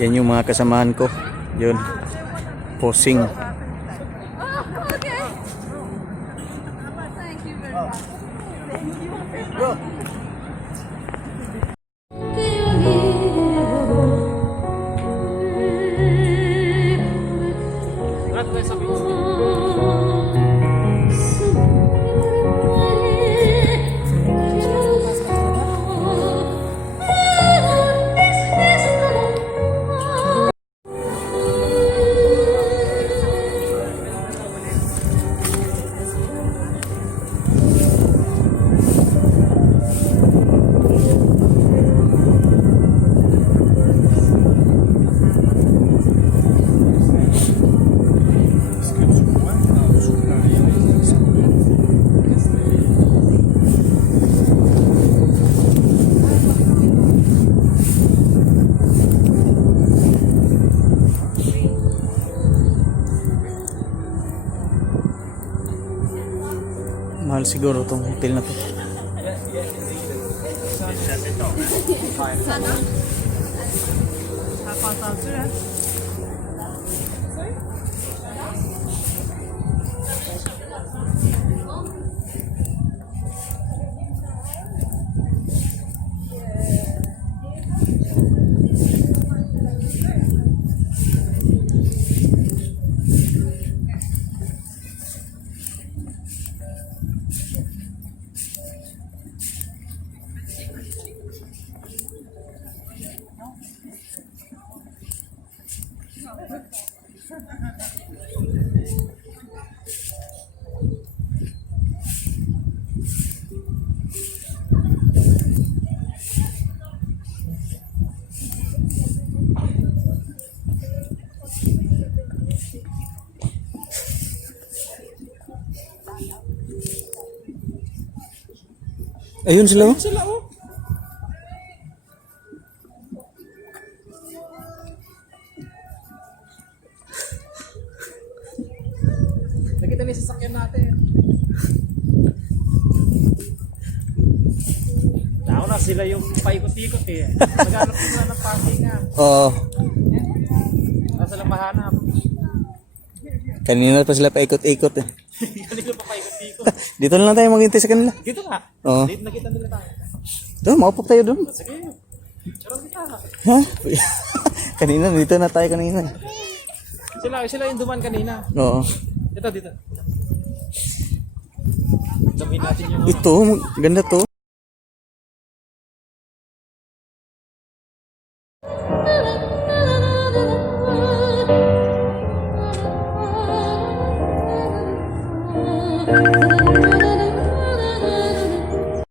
Yan yung mga kasamahan ko. Yun. Posing. Mahal siguro tong hotel na to. Ayun sila oh. Nakita niyo sa sasakyan natin. Tao na sila yung paikot-ikot eh. Maghanap sila ng parking nga. Oo. Nasa lang mahanap. Kanina pa sila paikot-ikot eh. Kanina pa paikot-ikot. Dito na lang tayo maghintay sa kanila. Dito nga. Oo. Dito nakita nila tayo. Doon, maupok tayo doon. Sige. Charot kita. Ha? Kanina, dito na tayo kanina. Sila yung duman kanina. Oo. Dito. Damin natin yung Ito, ganda to.